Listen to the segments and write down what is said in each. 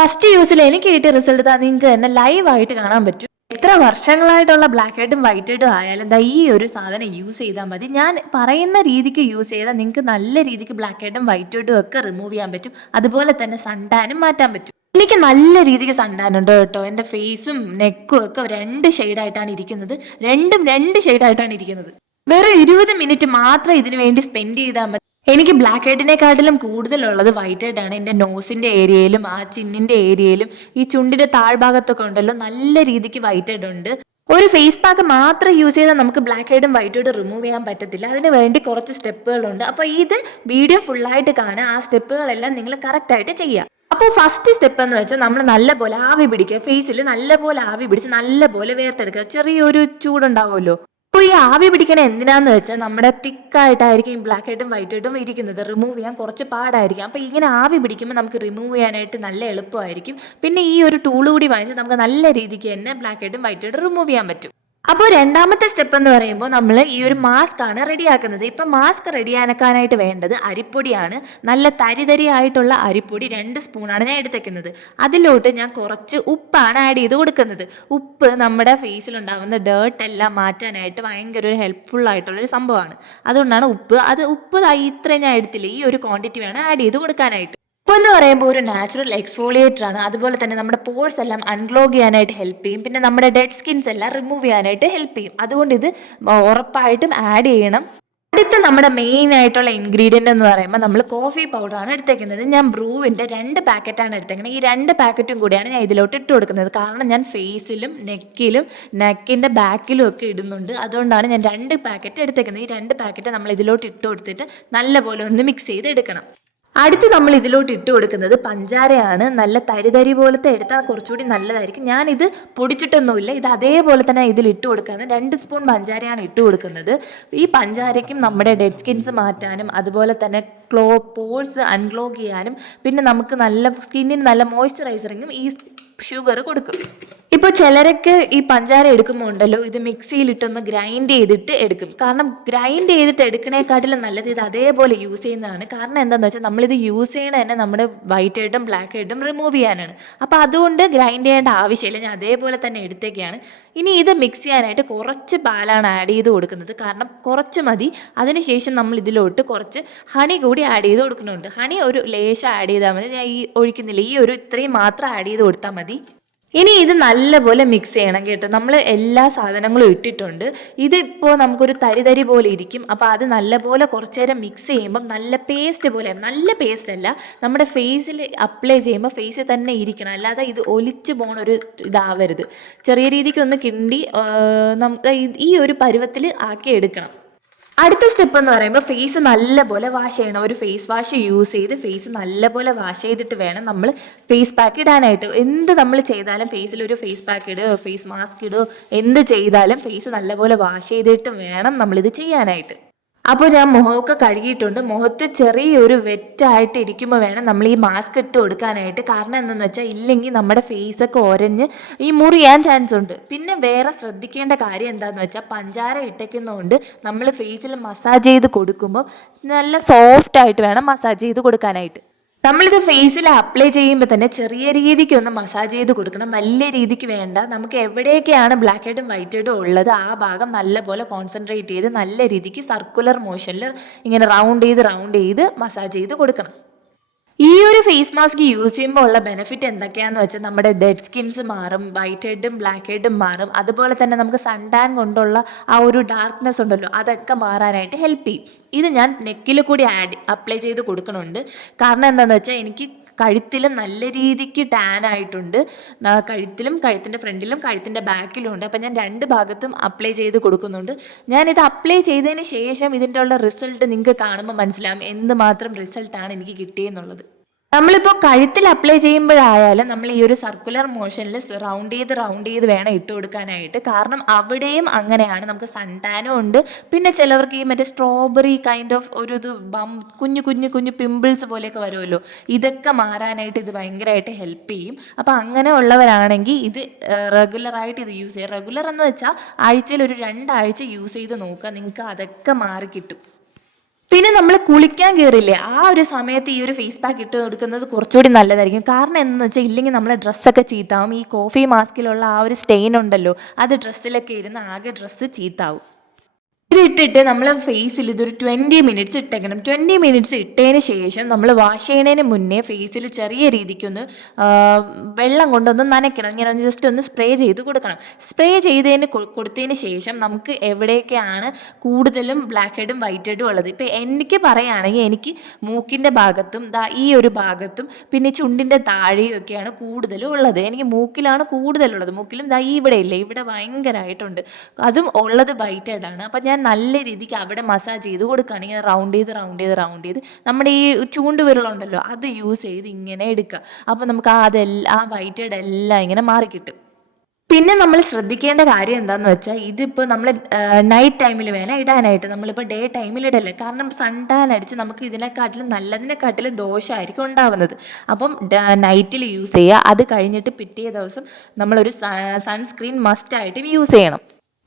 First യൂസിൽ എനിക്ക് കിട്ടിയ result നിങ്ങൾക്ക് തന്നെ ലൈവായിട്ട് കാണാൻ പറ്റും. എത്ര വർഷങ്ങളായിട്ടുള്ള ബ്ലാക്ക് ഹെഡും വൈറ്റ് ഹെഡും ആയാലും എന്താ ഈ ഒരു സാധനം യൂസ് ചെയ്താൽ മതി. ഞാൻ പറയുന്ന രീതിക്ക് യൂസ് ചെയ്താൽ നിങ്ങൾക്ക് നല്ല രീതിക്ക് ബ്ലാക്ക് ഹെഡും വൈറ്റ് ഹെഡും ഒക്കെ റിമൂവ് ചെയ്യാൻ പറ്റും. അതുപോലെ തന്നെ സൺടാനും മാറ്റാൻ പറ്റും. എനിക്ക് നല്ല രീതിക്ക് സൺടാൻ ഉണ്ട് കേട്ടോ. എൻ്റെ ഫേസും നെക്കും ഒക്കെ രണ്ട് ഷെയ്ഡായിട്ടാണ് ഇരിക്കുന്നത്. രണ്ടും രണ്ട് ഷെയ്ഡായിട്ടാണ് ഇരിക്കുന്നത്. വെറും 20 മിനിറ്റ് മാത്രം ഇതിനു വേണ്ടി സ്പെൻഡ് ചെയ്താൽ മതി. എനിക്ക് ബ്ലാക്ക് ഹെഡിനെക്കാട്ടിലും കൂടുതലുള്ളത് വൈറ്റ് ഹെഡ് ആണ്. എൻ്റെ നോസിൻ്റെ ഏരിയയിലും ആ ചിന്നിൻ്റെ ഏരിയയിലും ഈ ചുണ്ടിൻ്റെ താഴ്ഭാഗത്തൊക്കെ ഉണ്ടല്ലോ നല്ല രീതിക്ക് വൈറ്റ് ഹെഡ് ഉണ്ട്. ഒരു ഫേസ് പാക്ക് മാത്രം യൂസ് ചെയ്താൽ നമുക്ക് ബ്ലാക്ക് ഹെഡും വൈറ്റ് ഹെഡും റിമൂവ് ചെയ്യാൻ പറ്റത്തില്ല. അതിന് വേണ്ടി കുറച്ച് സ്റ്റെപ്പുകളുണ്ട്. അപ്പോൾ ഇത് വീഡിയോ ഫുള്ളായിട്ട് കാണുക. ആ സ്റ്റെപ്പുകളെല്ലാം നിങ്ങൾ കറക്റ്റായിട്ട് ചെയ്യുക. അപ്പോൾ ഫസ്റ്റ് സ്റ്റെപ്പ് എന്ന് വെച്ചാൽ നമ്മൾ നല്ലപോലെ ആവി പിടിക്കുക. ഫേസിൽ നല്ലപോലെ ആവി പിടിച്ച് നല്ലപോലെ വേർത്തെടുക്കുക. ചെറിയൊരു ചൂടുണ്ടാവുമല്ലോ. അപ്പോൾ ഈ ആവി പിടിക്കണ എന്തിനാന്ന് വെച്ചാൽ നമ്മുടെ തിക്കായിട്ടായിരിക്കും ഈ ബ്ലാക്ക് ഹെഡും വൈറ്റ് ഹെഡും ഇരിക്കുന്നത്. റിമൂവ് ചെയ്യാൻ കുറച്ച് പാടായിരിക്കും. അപ്പോൾ ഇങ്ങനെ ആവി പിടിക്കുമ്പോൾ നമുക്ക് റിമൂവ് ചെയ്യാനായിട്ട് നല്ല എളുപ്പമായിരിക്കും. പിന്നെ ഈ ഒരു ടൂൾ കൂടി വാങ്ങിച്ചാൽ നമുക്ക് നല്ല രീതിക്ക് തന്നെ ബ്ലാക്ക് ഹെഡും വൈറ്റ് ഹെഡും റിമൂവ് ചെയ്യാൻ പറ്റും. അപ്പോൾ രണ്ടാമത്തെ സ്റ്റെപ്പ് എന്ന് പറയുമ്പോൾ നമ്മൾ ഈ ഒരു മാസ്ക് ആണ് റെഡിയാക്കുന്നത്. ഇപ്പം മാസ്ക് റെഡിയാക്കാനായിട്ട് വേണ്ടത് അരിപ്പൊടിയാണ്. നല്ല തരി ആയിട്ടുള്ള അരിപ്പൊടി 2 സ്പൂണാണ് ഞാൻ എടുത്തേക്കുന്നത്. അതിലോട്ട് ഞാൻ കുറച്ച് ഉപ്പാണ് ആഡ് ചെയ്ത് കൊടുക്കുന്നത്. ഉപ്പ് നമ്മുടെ ഫേസിലുണ്ടാകുന്ന ഡേർട്ട് എല്ലാം മാറ്റാനായിട്ട് ഭയങ്കര ഒരു ഹെൽപ്ഫുൾ ആയിട്ടുള്ളൊരു സംഭവമാണ്. അതുകൊണ്ടാണ് ഉപ്പ് ഇത്രയും ഞാൻ എടുത്തില്ല. ഈ ഒരു ക്വാണ്ടിറ്റി വേണം ആഡ് ചെയ്ത് കൊടുക്കാനായിട്ട്. ഉപ്പ് എന്ന് പറയുമ്പോൾ ഒരു നാച്ചുറൽ എക്സ്ഫോളിയേറ്റർ ആണ്. അതുപോലെ തന്നെ നമ്മുടെ പോഴ്സ് എല്ലാം അൺക്ലോഗ് ചെയ്യാനായിട്ട് ഹെൽപ്പ് ചെയ്യും. പിന്നെ നമ്മുടെ ഡെഡ് സ്കിൻസ് എല്ലാം റിമൂവ് ചെയ്യാനായിട്ട് ഹെൽപ്പ് ചെയ്യും. അതുകൊണ്ട് ഇത് ഉറപ്പായിട്ടും ആഡ് ചെയ്യണം. അടുത്ത നമ്മുടെ മെയിൻ ആയിട്ടുള്ള ഇൻഗ്രീഡിയൻ്റ് എന്ന് പറയുമ്പോൾ നമ്മൾ കോഫി പൗഡറാണ് എടുത്തേക്കുന്നത്. ഞാൻ ബ്രൂവിൻ്റെ 2 പാക്കറ്റാണ് എടുത്തേക്കുന്നത്. ഈ 2 പാക്കറ്റും കൂടിയാണ് ഞാൻ ഇതിലോട്ട് ഇട്ട് കൊടുക്കുന്നത്. കാരണം ഞാൻ ഫേസിലും നെക്കിൻ്റെ ബാക്കിലും ഒക്കെ ഇടുന്നുണ്ട്. അതുകൊണ്ടാണ് ഞാൻ 2 പാക്കറ്റ് എടുത്തേക്കുന്നത്. ഈ 2 പാക്കറ്റ് നമ്മൾ ഇതിലോട്ട് ഇട്ട് കൊടുത്തിട്ട് നല്ലപോലെ ഒന്ന് മിക്സ് ചെയ്ത് എടുക്കണം. അടുത്ത് നമ്മൾ ഇതിലോട്ട് ഇട്ട് കൊടുക്കുന്നത് പഞ്ചാരയാണ്. നല്ല തരി പോലത്തെ എടുത്താൽ കുറച്ചുകൂടി നല്ലതായിരിക്കും. ഞാനിത് പൊടിച്ചിട്ടൊന്നുമില്ല. ഇത് അതേപോലെ തന്നെ ഇതിൽ ഇട്ട് കൊടുക്കുകയാണ്. 2 സ്പൂൺ പഞ്ചാരയാണ് ഇട്ട് കൊടുക്കുന്നത്. ഈ പഞ്ചാരയ്ക്കും നമ്മുടെ ഡെഡ് സ്കിൻസ് മാറ്റാനും അതുപോലെ തന്നെ പോഴ്സ് അൺക്ലോഗ് ചെയ്യാനും പിന്നെ നമുക്ക് നല്ല സ്കിന്നിന് നല്ല മോയ്സ്ചറൈസറിങ്ങും ഈ ഷുഗർ കൊടുക്കും. ഇപ്പോൾ ചിലരൊക്കെ ഈ പഞ്ചാര എടുക്കുമ്പോൾ ഉണ്ടല്ലോ ഇത് മിക്സിയിലിട്ടൊന്ന് ഗ്രൈൻഡ് ചെയ്തിട്ട് എടുക്കും. കാരണം ഗ്രൈൻഡ് ചെയ്തിട്ട് എടുക്കണേക്കാട്ടിലും നല്ലത് ഇത് അതേപോലെ യൂസ് ചെയ്യുന്നതാണ്. കാരണം എന്താണെന്ന് വെച്ചാൽ നമ്മളിത് യൂസ് ചെയ്യണ തന്നെ നമ്മുടെ വൈറ്റ് ഹെഡും ബ്ലാക്ക് ഹെഡും റിമൂവ് ചെയ്യാനാണ്. അപ്പോൾ അതുകൊണ്ട് ഗ്രൈൻഡ് ചെയ്യേണ്ട ആവശ്യമില്ല. ഞാൻ അതേപോലെ തന്നെ എടുത്തേക്കാണ്. ഇനി ഇത് മിക്സ് ചെയ്യാനായിട്ട് കുറച്ച് പാലാണ് ആഡ് ചെയ്ത് കൊടുക്കുന്നത്. കാരണം കുറച്ച് മതി. അതിനുശേഷം നമ്മൾ ഇതിലോട്ട് കുറച്ച് ഹണി കൂടി ആഡ് ചെയ്ത് കൊടുക്കുന്നുണ്ട്. ഹണി ഒരു ലേശം ആഡ് ചെയ്താൽ മതി. ഞാൻ ഒഴിക്കുന്നില്ല. ഇത്രയും മാത്രം ആഡ് ചെയ്ത് കൊടുത്താൽ മതി. ഇനി ഇത് നല്ലപോലെ മിക്സ് ചെയ്യണം കേട്ടോ. നമ്മൾ എല്ലാ സാധനങ്ങളും ഇട്ടിട്ടുണ്ട്. ഇതിപ്പോൾ നമുക്കൊരു തരി പോലെ ഇരിക്കും. അപ്പോൾ അത് നല്ലപോലെ കുറച്ച് നേരം മിക്സ് ചെയ്യുമ്പം നല്ല പേസ്റ്റ് പോലെ, നല്ല പേസ്റ്റ് അല്ല, നമ്മുടെ ഫേസിൽ അപ്ലൈ ചെയ്യുമ്പോൾ ഫേസിൽ തന്നെ ഇരിക്കണം. അല്ലാതെ ഇത് ഒലിച്ച് പോണൊരു ഇതാവരുത്. ചെറിയ രീതിക്ക് ഒന്ന് കിണ്ടി നമുക്ക് ഈ ഒരു പരുവത്തിൽ ആക്കി എടുക്കണം. അടുത്ത സ്റ്റെപ്പ് എന്ന് പറയുമ്പോൾ ഫേസ് നല്ലപോലെ വാഷ് ചെയ്യണം. ഒരു ഫേസ് വാഷ് യൂസ് ചെയ്ത് ഫേസ് നല്ലപോലെ വാഷ് ചെയ്തിട്ട് വേണം നമ്മൾ ഫേസ് പാക്ക് ഇടാനായിട്ട്. എന്ത് നമ്മൾ ചെയ്താലും ഫേസിൽ ഒരു ഫേസ് പാക്ക് ഇടുകയോ ഫേസ് മാസ്ക് ഇടുകയോ എന്ത് ചെയ്താലും ഫേസ് നല്ലപോലെ വാഷ് ചെയ്തിട്ട് വേണം നമ്മളിത് ചെയ്യാനായിട്ട്. അപ്പോൾ ഞാൻ മുഖമൊക്കെ കഴുകിയിട്ടുണ്ട്. മുഖത്ത് ചെറിയൊരു വെറ്റായിട്ട് ഇരിക്കുമ്പോൾ വേണം നമ്മൾ ഈ മാസ്ക് ഇട്ട് കൊടുക്കാനായിട്ട്. കാരണം എന്തെന്ന് വെച്ചാൽ ഇല്ലെങ്കിൽ നമ്മുടെ ഫേസൊക്കെ ഒരഞ്ഞ് ഈ മുറിയാൻ ചാൻസ് ഉണ്ട്. പിന്നെ വേറെ ശ്രദ്ധിക്കേണ്ട കാര്യം എന്താണെന്ന് വെച്ചാൽ പഞ്ചാര ഇട്ടേക്കുന്നതുകൊണ്ട് നമ്മൾ ഫേസിൽ മസാജ് ചെയ്ത് കൊടുക്കുമ്പോൾ നല്ല സോഫ്റ്റായിട്ട് വേണം മസാജ് ചെയ്ത് കൊടുക്കാനായിട്ട്. നമ്മളിത് ഫേസിൽ അപ്ലൈ ചെയ്യുമ്പോൾ തന്നെ ചെറിയ രീതിക്ക് ഒന്ന് മസാജ് ചെയ്ത് കൊടുക്കണം. വലിയ രീതിക്ക് വേണ്ട. നമുക്ക് എവിടെയൊക്കെയാണ് ബ്ലാക്ക് ഹെഡും വൈറ്റ് ഹെഡും ഉള്ളത് ആ ഭാഗം നല്ലപോലെ കോൺസെൻട്രേറ്റ് ചെയ്ത് നല്ല രീതിക്ക് സർക്കുലർ മോഷനിൽ ഇങ്ങനെ റൗണ്ട് ചെയ്ത് മസാജ് ചെയ്ത് കൊടുക്കണം. ഈ ഒരു ഫേസ് മാസ്ക് യൂസ് ചെയ്യുമ്പോൾ ഉള്ള ബെനിഫിറ്റ് എന്തൊക്കെയാണെന്ന് വെച്ചാൽ നമ്മുടെ ഡെഡ് സ്കിൻസ് മാറും, വൈറ്റ് ഹെഡും ബ്ലാക്ക് ഹെഡും മാറും. അതുപോലെ തന്നെ നമുക്ക് സൺ ടാൻ കൊണ്ടുള്ള ആ ഒരു ഡാർക്ക്നെസ് ഉണ്ടല്ലോ അതൊക്കെ മാറാനായിട്ട് ഹെൽപ്പ് ചെയ്യും. ഇത് ഞാൻ നെക്കിൽ കൂടി അപ്ലൈ ചെയ്ത് കൊടുക്കണുണ്ട്. കാരണം എന്താണെന്ന് വെച്ചാൽ എനിക്ക് കഴുത്തിലും നല്ല രീതിക്ക് ടാൻ ആയിട്ടുണ്ട്. കഴുത്തിലും കഴുത്തിൻ്റെ ഫ്രണ്ടിലും കഴുത്തിൻ്റെ ബാക്കിലും ഉണ്ട്. അപ്പം ഞാൻ 2 ഭാഗത്തും അപ്ലൈ ചെയ്ത് കൊടുക്കുന്നുണ്ട്. ഞാനിത് അപ്ലൈ ചെയ്തതിന് ശേഷം ഇതിൻ്റെ ഉള്ള റിസൾട്ട് നിങ്ങൾക്ക് കാണുമ്പോൾ മനസ്സിലാവും എന്തുമാത്രം റിസൾട്ടാണ് എനിക്ക് കിട്ടിയെന്നുള്ളത്. നമ്മളിപ്പോൾ കഴുത്തിൽ അപ്ലൈ ചെയ്യുമ്പോഴായാലും നമ്മൾ ഈ ഒരു സർക്കുലർ മോഷനിൽ റൗണ്ട് ചെയ്ത് വേണം ഇട്ട് കൊടുക്കാനായിട്ട്. കാരണം അവിടെയും അങ്ങനെയാണ്. നമുക്ക് സൺടാനും ഉണ്ട്. പിന്നെ ചിലവർക്ക് ഈ മറ്റേ സ്ട്രോബെറി കൈൻഡ് ഓഫ് ഒരു ഇത് കുഞ്ഞു പിമ്പിൾസ് പോലെയൊക്കെ വരുമല്ലോ. ഇതൊക്കെ മാറാനായിട്ട് ഇത് ഭയങ്കരമായിട്ട് ഹെൽപ്പ് ചെയ്യും. അപ്പോൾ അങ്ങനെ ഉള്ളവരാണെങ്കിൽ ഇത് റെഗുലറായിട്ട് ഇത് യൂസ് ചെയ്യുക. റെഗുലർ എന്ന് വെച്ചാൽ ആഴ്ചയിൽ ഒരു 2 ആഴ്ച യൂസ് ചെയ്ത് നോക്കുക. നിങ്ങൾക്ക് അതൊക്കെ മാറി കിട്ടും. പിന്നെ നമ്മൾ കുളിക്കാൻ കയറില്ലേ, ആ ഒരു സമയത്ത് ഈ ഒരു ഫേസ് പാക്ക് ഇട്ട് കൊടുക്കുന്നത് കുറച്ചുകൂടി നല്ലതായിരിക്കും. കാരണം എന്താണെന്ന് വെച്ചാൽ ഇല്ലെങ്കിൽ നമ്മളെ ഡ്രസ്സൊക്കെ ചീത്താവും. ഈ കോഫി മാസ്കിലുള്ള ആ ഒരു സ്റ്റെയിൻ ഉണ്ടല്ലോ, അത് ഡ്രസ്സിലൊക്കെ ഇരുന്ന് ആകെ ഡ്രസ്സ് ചീത്താവും. ഇത് ഇട്ടിട്ട് നമ്മൾ ഫേസിൽ ഇതൊരു 20 മിനിറ്റ്സ് ഇട്ടേക്കണം. 20 മിനിറ്റ്സ് ഇട്ടതിന് ശേഷം നമ്മൾ വാഷ് ചെയ്യണതിന് മുന്നേ ഫേസിൽ ചെറിയ രീതിക്കൊന്ന് ആ, വെള്ളം കൊണ്ടൊന്ന് നനയ്ക്കണം. ഇങ്ങനെ ഒന്ന് ജസ്റ്റ് ഒന്ന് സ്പ്രേ ചെയ്ത് കൊടുക്കണം. സ്പ്രേ ചെയ്തതിന് കൊടുത്തതിന് ശേഷം നമുക്ക് എവിടെയൊക്കെയാണ് കൂടുതലും ബ്ലാക്ക് ഹെഡും വൈറ്റ് ഹെഡും ഉള്ളത്. ഇപ്പം എനിക്ക് പറയുകയാണെങ്കിൽ എനിക്ക് മൂക്കിൻ്റെ ഭാഗത്തും ദാ ഈ ഒരു ഭാഗത്തും പിന്നെ ചുണ്ടിൻ്റെ താഴെയും ഒക്കെയാണ് കൂടുതലും ഉള്ളത്. എനിക്ക് മൂക്കിലാണ് കൂടുതലുള്ളത്. മൂക്കിലും ദാ ഈ ഇവിടെ ഇല്ലേ, ഇവിടെ ഭയങ്കരമായിട്ടുണ്ട്. അതും ഉള്ളത് വൈറ്റ് ഹെഡാണ്. അപ്പം ഞാൻ നല്ല രീതിക്ക് അവിടെ മസാജ് ചെയ്ത് കൊടുക്കുകയാണ്. ഇങ്ങനെ റൗണ്ട് ചെയ്ത് നമ്മുടെ ഈ ചൂണ്ട് വിരലുണ്ടല്ലോ അത് യൂസ് ചെയ്ത് ഇങ്ങനെ എടുക്കുക. അപ്പോൾ നമുക്ക് ആ വൈറ്റ് ഹെഡ് എല്ലാം ഇങ്ങനെ മാറിക്കിട്ടും. പിന്നെ നമ്മൾ ശ്രദ്ധിക്കേണ്ട കാര്യം എന്താണെന്ന് വെച്ചാൽ ഇതിപ്പോൾ നമ്മൾ നൈറ്റ് ടൈമിൽ വേണം ഇടാനായിട്ട്. നമ്മളിപ്പോൾ ഡേ ടൈമിൽ ഇടല്ലേ. കാരണം സൺ ടാൻ അടിച്ച് നമുക്ക് നല്ലതിനെക്കാട്ടിലും ദോഷമായിരിക്കും ഉണ്ടാവുന്നത്. അപ്പം നൈറ്റിൽ യൂസ് ചെയ്യുക. അത് കഴിഞ്ഞിട്ട് പിറ്റേ ദിവസം നമ്മളൊരു സൺസ്ക്രീൻ മസ്റ്റായിട്ടും യൂസ് ചെയ്യണം.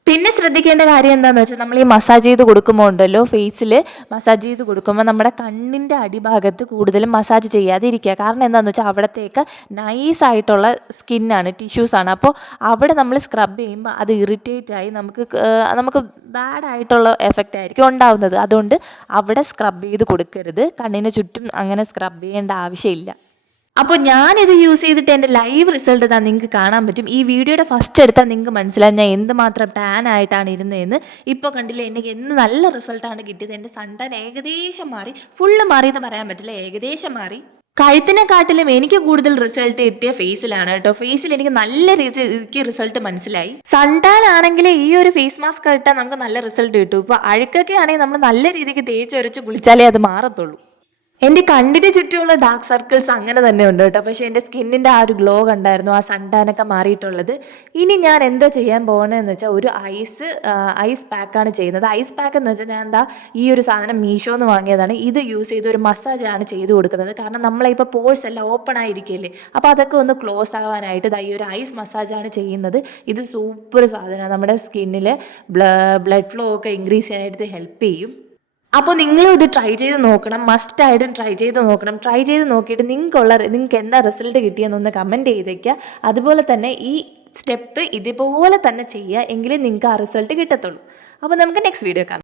പിന്നെ ശ്രദ്ധിക്കേണ്ട കാര്യം എന്താണെന്ന് വെച്ചാൽ നമ്മൾ ഈ മസാജ് ചെയ്ത് കൊടുക്കുമ്പോൾ ഉണ്ടല്ലോ, ഫേസിൽ മസാജ് ചെയ്ത് കൊടുക്കുമ്പോൾ നമ്മുടെ കണ്ണിൻ്റെ അടിഭാഗത്ത് കൂടുതലും മസാജ് ചെയ്യാതെ ഇരിക്കുക. കാരണം എന്താണെന്ന് വെച്ചാൽ അവിടത്തേക്ക് നൈസായിട്ടുള്ള സ്കിന്നാണ്, ടിഷ്യൂസാണ്. അപ്പോൾ അവിടെ നമ്മൾ സ്ക്രബ് ചെയ്യുമ്പോൾ അത് ഇറിറ്റേറ്റായി നമുക്ക് ബാഡായിട്ടുള്ള എഫക്റ്റ് ആയിരിക്കും ഉണ്ടാവുന്നത്. അതുകൊണ്ട് അവിടെ സ്ക്രബ് ചെയ്ത് കൊടുക്കരുത്. കണ്ണിന് ചുറ്റും അങ്ങനെ സ്ക്രബ് ചെയ്യേണ്ട ആവശ്യമില്ല. അപ്പോൾ ഞാനിത് യൂസ് ചെയ്തിട്ട് എൻ്റെ ലൈവ് റിസൾട്ട് ഇതാ നിങ്ങൾക്ക് കാണാൻ പറ്റും. ഈ വീഡിയോയുടെ ഫസ്റ്റ് എടുത്താൽ നിങ്ങൾക്ക് മനസ്സിലാവും ഞാൻ എന്തുമാത്രം ടാൻ ആയിട്ടാണ് ഇരുന്നതെന്ന്. ഇപ്പോൾ കണ്ടില്ലേ, എനിക്ക് എന്ത് നല്ല റിസൾട്ടാണ് കിട്ടിയത്. എൻ്റെ സൺ ടാൻ ഏകദേശം മാറി. ഫുള്ള് മാറിയെന്ന് പറയാൻ പറ്റില്ല, ഏകദേശം മാറി. കഴുത്തിനെക്കാട്ടിലും എനിക്ക് കൂടുതൽ റിസൾട്ട് കിട്ടിയ ഫേസിലാണ് കേട്ടോ. ഫേസിൽ എനിക്ക് നല്ല രീതിക്ക് റിസൾട്ട് മനസ്സിലായി. സൺ ടാൻ ആണെങ്കിൽ ഈ ഒരു ഫേസ് മാസ്ക് ഇട്ടാൽ നമുക്ക് നല്ല റിസൾട്ട് കിട്ടും. ഇപ്പോൾ അഴുക്കൊക്കെ ആണെങ്കിൽ നമ്മൾ നല്ല രീതിക്ക് തേച്ചൊരച്ച് കുളിച്ചാലേ അത് മാറത്തുള്ളൂ. എൻ്റെ കണ്ണിന് ചുറ്റുമുള്ള ഡാർക്ക് സർക്കിൾസ് അങ്ങനെ തന്നെ ഉണ്ട് കേട്ടോ. പക്ഷേ എൻ്റെ സ്കിന്നിൻ്റെ ആ ഒരു ഗ്ലോ കണ്ടായിരുന്നു, ആ സൺ ടാനൊക്കെ മാറിയിട്ടുള്ളത്. ഇനി ഞാൻ എന്താ ചെയ്യാൻ പോകുന്നതെന്ന് വെച്ചാൽ ഒരു ഐസ് പാക്കാണ് ചെയ്യുന്നത്. ഐസ് പാക്ക് എന്ന് വെച്ചാൽ ഞാൻ ഈ ഒരു സാധനം മീഷോന്ന് വാങ്ങിയതാണ്. ഇത് യൂസ് ചെയ്ത് ഒരു മസാജാണ് ചെയ്ത് കൊടുക്കുന്നത്. കാരണം നമ്മളിപ്പോൾ പോഴ്സ് എല്ലാം ഓപ്പൺ ആയിരിക്കില്ലേ, അപ്പോൾ അതൊക്കെ ഒന്ന് ക്ലോസ് ആവാനായിട്ട് ഈ ഒരു ഐസ് മസാജാണ് ചെയ്യുന്നത്. ഇത് സൂപ്പർ സാധനമാണ്. നമ്മുടെ സ്കിന്നിൽ ബ്ലഡ് ഫ്ലോ ഒക്കെ ഇൻക്രീസ് ചെയ്യാനായിട്ട് ഹെൽപ്പ് ചെയ്യും. അപ്പോൾ നിങ്ങളും ഇത് ട്രൈ ചെയ്ത് നോക്കണം, മസ്റ്റായിട്ടും ട്രൈ ചെയ്ത് നോക്കണം. ട്രൈ ചെയ്ത് നോക്കിയിട്ട് നിങ്ങൾക്ക് എന്താ റിസൾട്ട് കിട്ടിയെന്നൊന്ന് കമൻറ്റ് ചെയ്തേക്കുക. അതുപോലെ തന്നെ ഈ സ്റ്റെപ്പ് ഇതുപോലെ തന്നെ ചെയ്യുക, എങ്കിലേ നിങ്ങൾക്ക് ആ റിസൾട്ട് കിട്ടത്തുള്ളൂ. അപ്പോൾ നമുക്ക് നെക്സ്റ്റ് വീഡിയോ കാണാം.